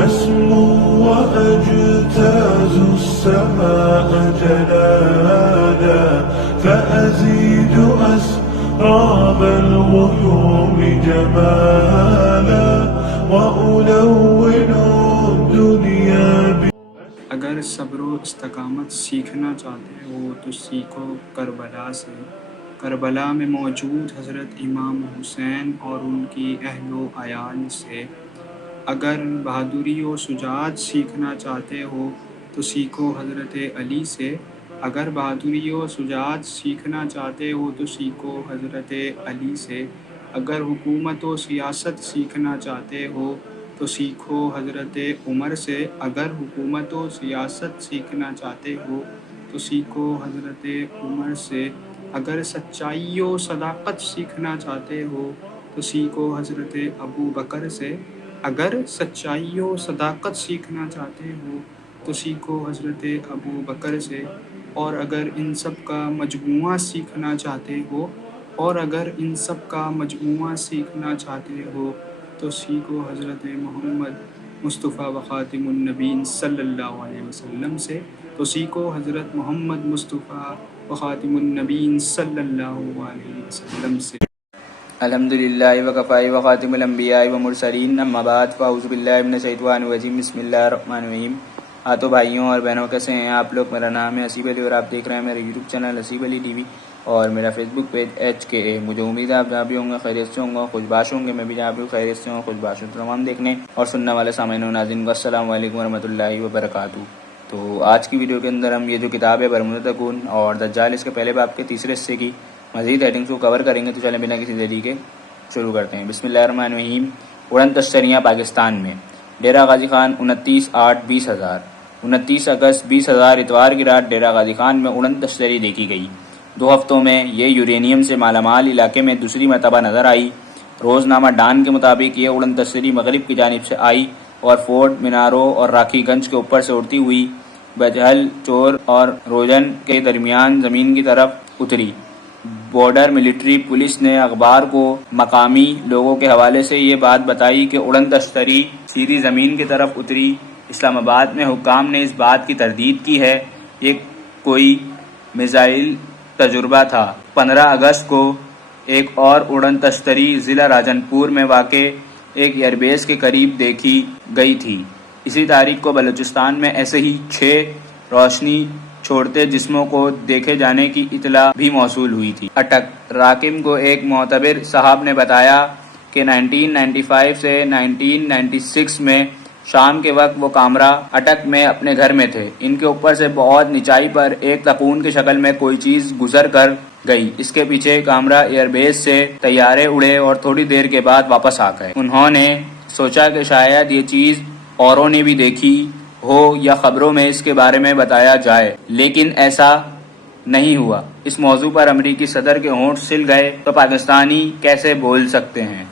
أسمو وأجتاز السماء جلالا فأزيد أسراب الغيوم جمالا وألون الدنيا. اگر صبر و استقامت سیکھنا چاہتے ہو تو سیکھو کربلا سے. کربلا میں موجود حضرت امام حسین اور ان کی اہل و عیال سے. اگر بہادری و شجاعت سیکھنا چاہتے ہو تو سیکھو حضرت علی سے. اگر بہادری و شجاعت سیکھنا چاہتے ہو تو سیکھو حضرت علی سے. اگر حکومت و سیاست سیکھنا چاہتے ہو تو سیکھو حضرت عمر سے. اگر حکومت و سیاست سیکھنا چاہتے ہو تو سیکھو حضرت عمر سے. اگر سچائی و صداقت سیکھنا چاہتے ہو تو سیکھو حضرت ابو بکر سے. اگر سچائی و صداقت سیکھنا چاہتے ہو تو سیکھو حضرت ابو بکر سے. اور اگر ان سب کا مجموعہ سیکھنا چاہتے ہو سیکھنا چاہتے ہو تو سیکھو حضرت محمد مصطفیٰ و خاتم النبیین صلی اللہ علیہ وسلم سے. تو سیکھو حضرت محمد مصطفیٰ و خاتم النبیین صلی اللہ علیہ وسلم سے. الحمدللہ وکفی وخاتم الانبیاء والمرسلین، اما بعد فاعوذ باللہ من الشیطان الرجیم، بسم اللہ الرحمن الرحیم. بھائیوں اور بہنوں، کیسے ہیں آپ لوگ؟ میرا نام ہے حسیب علی اور آپ دیکھ رہے ہیں میرا یوٹیوب چینل حسیب علی ٹی وی اور میرا فیس بک پیج HKA. مجھے امید ہے آپ جہاں بھی ہوں گے خیریت سے ہوں گے، خوش باش ہوں گے. میں بھی جہاں بھی خیریت سے ہوں، خوش باش ہوں. تمام دیکھنے اور سننے والے سامعین و ناظرین کو السلام علیکم ورحمۃ اللہ وبرکاتہ. تو آج کی ویڈیو کے اندر ہم یہ جو کتاب ہے برمودہ تکون اور دجال، اس کے پہلے باب کے تیسرے حصے کی مزید ہیڈنگس کو کور کریں گے. تو چلیں بنا کسی دیری کے شروع کرتے ہیں. بسم اللہ الرحمن الرحیم. اڑن تشتریاں پاکستان میں. ڈیرہ غازی خان 29/8/20,000 29 اگست 20,000 اتوار کی رات ڈیرہ غازی خان میں اڑن تشتری دیکھی گئی. 2 ہفتوں میں یہ یورینیم سے مالا مال علاقے میں دوسری مرتبہ نظر آئی. روزنامہ ڈان کے مطابق یہ اڑن تشتری مغرب کی جانب سے آئی اور فورٹ مینارو اور راکھی گنج کے اوپر سے اڑتی ہوئی بجہل چور اور روجن کے درمیان زمین کی طرف اتری. بارڈر ملٹری پولیس نے اخبار کو مقامی لوگوں کے حوالے سے یہ بات بتائی کہ اڑن تشتری سیدھی زمین کی طرف اتری. اسلام آباد میں حکام نے اس بات کی تردید کی ہے. یہ کوئی میزائل تجربہ تھا. 15 اگست کو ایک اور اڑن تشتری ضلع راجن پور میں واقع ایک ایئر بیس کے قریب دیکھی گئی تھی. اسی تاریخ کو بلوچستان میں ایسے ہی 6 روشنی چھوڑتے جسموں کو دیکھے جانے کی اطلاع بھی موصول ہوئی تھی. اٹک راکم کو ایک معتبر صاحب نے بتایا کہ 1995 سے 1996 میں شام کے وقت وہ کامرہ اٹک میں اپنے گھر میں تھے. ان کے اوپر سے بہت نچائی پر ایک تکون کی شکل میں کوئی چیز گزر کر گئی. اس کے پیچھے کامرہ ایئر بیس سے طیارے اڑے اور تھوڑی دیر کے بعد واپس آ گئے. انہوں نے سوچا کہ شاید یہ چیز اوروں نے بھی دیکھی ہو یا خبروں میں اس کے بارے میں بتایا جائے، لیکن ایسا نہیں ہوا. اس موضوع پر امریکی صدر کے ہونٹ سل گئے تو پاکستانی کیسے بول سکتے ہیں.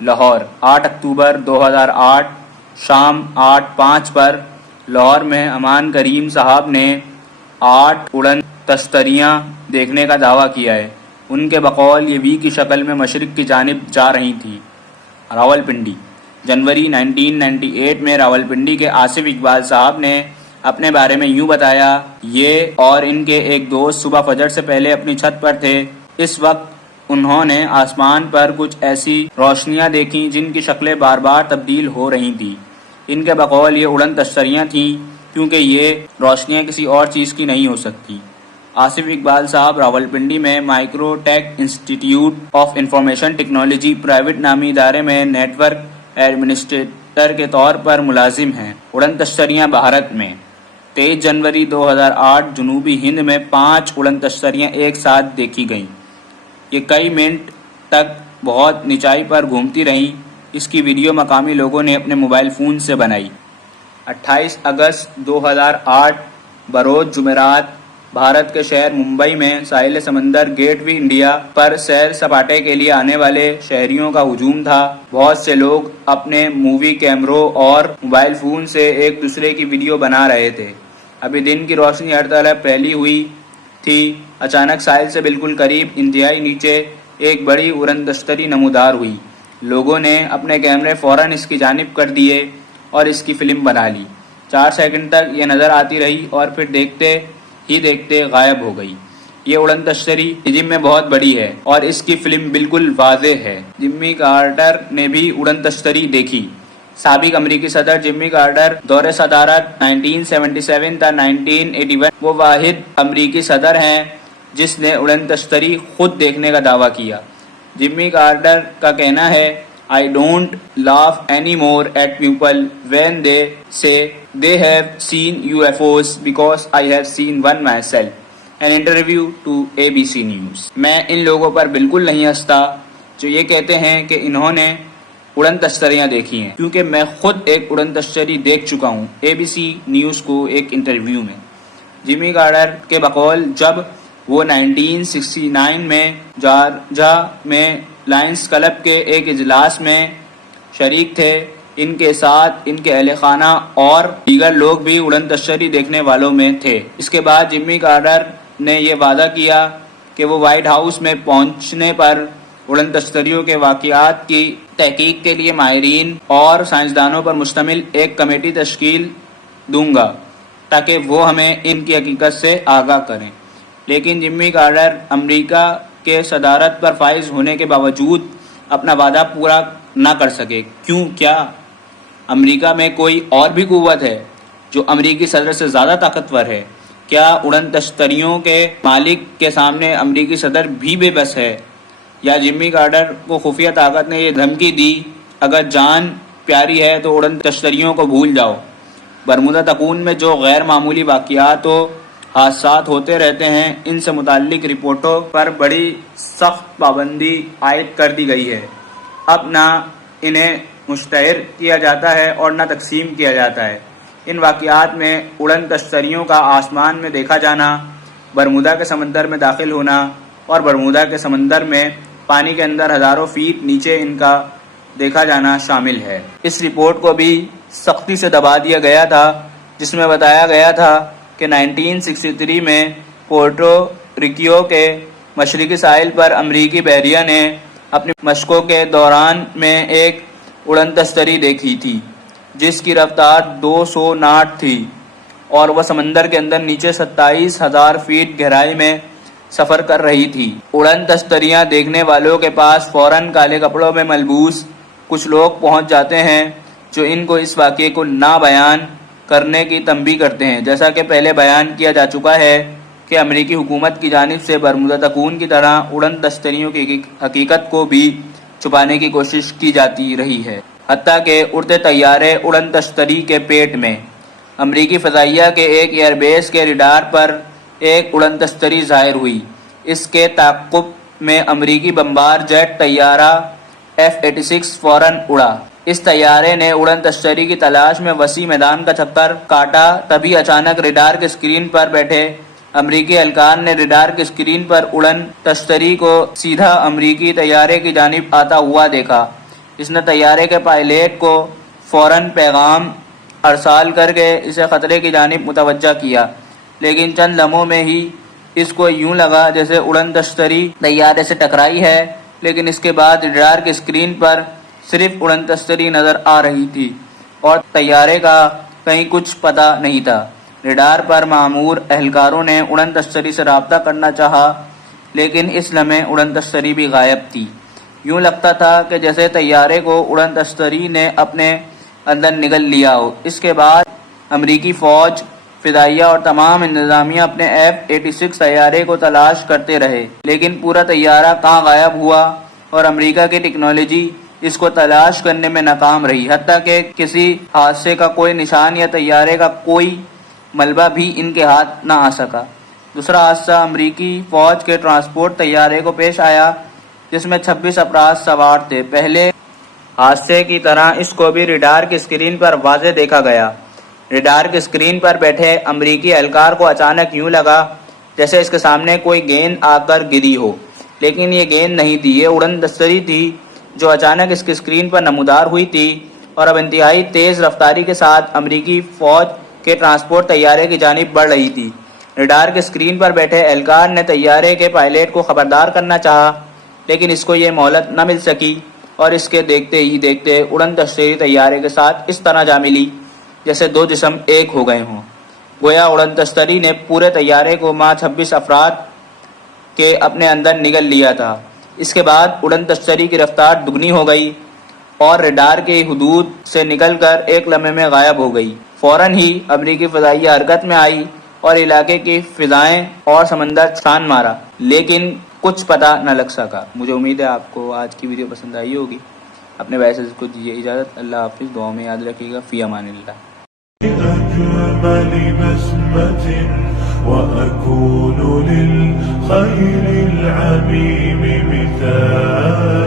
لاہور 8 اکتوبر 2008 شام 8:05 پر لاہور میں امان کریم صاحب نے 8 اڑن تشتریاں دیکھنے کا دعویٰ کیا ہے. ان کے بقول یہ وی کی شکل میں مشرق کی جانب جا رہی تھی. راولپنڈی جنوری 1998 میں راولپنڈی کے آصف اقبال صاحب نے اپنے بارے میں یوں بتایا. یہ اور ان کے ایک دوست صبح فجر سے پہلے اپنی چھت پر تھے. اس وقت انہوں نے آسمان پر کچھ ایسی روشنیاں دیکھیں جن کی شکلیں بار بار تبدیل ہو رہی تھیں. ان کے بقول یہ اڑن تشتریاں تھیں کیونکہ یہ روشنیاں کسی اور چیز کی نہیں ہو سکتی. آصف اقبال صاحب راولپنڈی میں micro take institute of information technology private نامی ادارے میں نیٹ ورک ایڈمنسٹریٹر کے طور پر ملازم ہیں. اڑن تشتریاں بھارت میں 23 جنوری 2008 جنوبی ہند میں 5 اڑن تشتریاں ایک ساتھ دیکھی گئیں. یہ کئی منٹ تک بہت نچائی پر گھومتی رہیں. اس کی ویڈیو مقامی لوگوں نے اپنے موبائل فون سے بنائی. 28 اگست 2008 بروز جمعرات بھارت کے شہر ممبئی میں ساحل سمندر گیٹ وے انڈیا پر سیر سپاٹے کے لیے آنے والے شہریوں کا ہجوم تھا. بہت سے لوگ اپنے مووی کیمروں اور موبائل فون سے ایک دوسرے کی ویڈیو بنا رہے تھے. ابھی دن کی روشنی ہر طرف پھیلی ہوئی تھی. اچانک ساحل سے بالکل قریب انتہائی نیچے ایک بڑی اڑن تشتری نمودار ہوئی. لوگوں نے اپنے کیمرے فوراً اس کی جانب کر دیے اور اس کی فلم بنا لی۔ 4 سیکنڈ تک یہ نظر آتی رہی اور پھر دیکھتے ہی دیکھتے غائب ہو گئی۔ یہ اڑن تشتری جم میں بہت بڑی ہے اور اس کی فلم بالکل واضح ہے۔ جمی کارٹر نے بھی اڑن تشتری دیکھی۔ سابق امریکی صدر جمی کارٹر دور صدارت 1977 تا 1981 وہ واحد امریکی صدر ہیں جس نے اڑن تشتری خود دیکھنے کا دعویٰ کیا۔ جمی کارٹر کا کہنا ہے I don't laugh anymore at people when they say they have seen UFOs because I have seen one myself. An interview to ABC News. میں ان لوگوں پر بالکل نہیں ہنستا جو یہ کہتے ہیں کہ انہوں نے اڑن تشتریاں دیکھی ہیں، کیونکہ میں خود ایک اڑن تشتری دیکھ چکا ہوں۔ ABC نیوز کو ایک انٹرویو میں جمی کارٹر کے بقول جب وہ 1969 میں جارجا میں لائنز کلب کے ایک اجلاس میں شریک تھے، ان کے ساتھ ان کے اہل خانہ اور دیگر لوگ بھی اڑن تشتری دیکھنے والوں میں تھے۔ اس کے بعد جمی کارٹر نے یہ وعدہ کیا کہ وہ وائٹ ہاؤس میں پہنچنے پر اڑن تشتریوں کے واقعات کی تحقیق کے لیے ماہرین اور سائنسدانوں پر مشتمل ایک کمیٹی تشکیل دوں گا تاکہ وہ ہمیں ان کی حقیقت سے آگاہ کریں۔ لیکن جمی کارٹر امریکہ کے صدارت پر فائز ہونے کے باوجود اپنا وعدہ پورا نہ کر سکے۔ کیوں؟ کیا امریکہ میں کوئی اور بھی قوت ہے جو امریکی صدر سے زیادہ طاقتور ہے؟ کیا اڑن تشتریوں کے مالک کے سامنے امریکی صدر بھی بے بس ہے؟ یا جمی کارٹر کو خفیہ طاقت نے یہ دھمکی دی اگر جان پیاری ہے تو اڑن تشتریوں کو بھول جاؤ؟ برمودا تکون میں جو غیر معمولی واقعات و حادثات ہوتے رہتے ہیں، ان سے متعلق رپورٹوں پر بڑی سخت پابندی عائد کر دی گئی ہے۔ اب نہ انہیں مشتہر کیا جاتا ہے اور نہ تقسیم کیا جاتا ہے۔ ان واقعات میں اڑن تشتریوں کا آسمان میں دیکھا جانا، برمودا کے سمندر میں داخل ہونا اور برمودا کے سمندر میں پانی کے اندر ہزاروں فیٹ نیچے ان کا دیکھا جانا شامل ہے۔ اس رپورٹ کو بھی سختی سے دبا دیا گیا تھا جس میں بتایا گیا تھا کہ 1963 میں پورٹو ریکو کے مشرقی ساحل پر امریکی بحریہ نے اپنی مشقوں کے دوران میں ایک اڑن تشتری دیکھی تھی جس کی رفتار 200 ناٹ تھی اور وہ سمندر کے اندر نیچے 27,000 فیٹ گہرائی میں سفر کر رہی تھی۔ اڑن تشتریاں دیکھنے والوں کے پاس فوراً کالے کپڑوں میں ملبوس کچھ لوگ پہنچ جاتے ہیں جو ان کو اس واقعے کو نہ بیان کرنے کی تنبیہ کرتے ہیں۔ جیسا کہ پہلے بیان کیا جا چکا ہے کہ امریکی حکومت کی جانب سے برمودا تکون کی طرح اڑن تشتریوں کی حقیقت کو بھی چھپانے کی کوشش کی جاتی رہی ہے، حتیٰ کہ اڑتے طیارے اڑن تشتری کے پیٹ میں۔ امریکی فضائیہ کے ایک ایئر بیس کے ریڈار پر ایک اڑن تشتری ظاہر ہوئی۔ اس کے تعاقب میں امریکی بمبار جیٹ طیارہ F-86 فوراً اڑا۔ اس طیارے نے اڑن تشتری کی تلاش میں وسیع میدان کا چکر کاٹا، تبھی اچانک ریڈار کے اسکرین پر بیٹھے امریکی اہلکار نے ریڈار کی اسکرین پر اڑن تشتری کو سیدھا امریکی طیارے کی جانب آتا ہوا دیکھا۔ اس نے طیارے کے پائلٹ کو فوراً پیغام ارسال کر کے اسے خطرے کی جانب متوجہ کیا، لیکن چند لمحوں میں ہی اس کو یوں لگا جیسے اڑن تشتری طیارے سے ٹکرائی ہے، لیکن اس کے بعد ریڈار کی اسکرین پر صرف اڑن تشتری نظر آ رہی تھی اور طیارے کا کہیں کچھ پتہ نہیں تھا۔ ریڈار پر مامور اہلکاروں نے اڑن تشتری سے رابطہ کرنا چاہا، لیکن اس لمحے اڑن تشتری بھی غائب تھی۔ یوں لگتا تھا کہ جیسے طیارے کو اڑن تشتری نے اپنے اندر نگل لیا ہو۔ اس کے بعد امریکی فوج، فضائیہ اور تمام انتظامیہ اپنے F-86 طیارے کو تلاش کرتے رہے، لیکن پورا طیارہ کہاں غائب ہوا اور امریکہ کی ٹیکنالوجی اس کو تلاش کرنے میں ناکام رہی، حتیٰ کہ کسی حادثے کا کوئی نشان یا طیارے کا کوئی ملبہ بھی ان کے ہاتھ نہ آ سکا۔ دوسرا حادثہ امریکی فوج کے ٹرانسپورٹ طیارے کو پیش آیا جس میں 26 افراد سوار تھے۔ پہلے حادثے کی طرح اس کو بھی ریڈار کی اسکرین پر واضح دیکھا گیا۔ ریڈار کی اسکرین پر بیٹھے امریکی اہلکار کو اچانک یوں لگا جیسے اس کے سامنے کوئی گیند آ کر گری ہو، لیکن یہ گیند نہیں تھی، یہ اڑن تشتری تھی جو اچانک اس کی اسکرین پر نمودار ہوئی تھی اور اب انتہائی تیز رفتاری کے ساتھ امریکی فوج کے ٹرانسپورٹ طیارے کی جانب بڑھ رہی تھی۔ ریڈار کے اسکرین پر بیٹھے اہلکار نے طیارے کے پائلٹ کو خبردار کرنا چاہا، لیکن اس کو یہ مہلت نہ مل سکی۔ اور اس کے دیکھتے ہی دیکھتے اڑن تشتری طیارے کے ساتھ اس طرح جا ملی جیسے دو جسم ایک ہو گئے ہوں۔ گویا اڑن تشتری نے پورے طیارے کو ماہ 26 افراد کے اپنے اندر نگل لیا تھا۔ اس کے بعد اڑن تشتری کی رفتار دگنی ہو گئی اور ریڈار کی حدود سے نکل کر ایک لمحے میں غائب ہو گئی۔ فوراً ہی امریکی فضائیہ حرکت میں آئی اور علاقے کی فضائیں اور سمندر چھان مارا، لیکن کچھ پتہ نہ لگ سکا۔ مجھے امید ہے آپ کو آج کی ویڈیو پسند آئی ہوگی۔ اپنے بھائی سے کو دیجیے اجازت۔ اللہ حافظ، دعا میں یاد رکھیے گا۔ فی امان اللہ۔ بأجمل بسمة وأكون للخير العميم مثال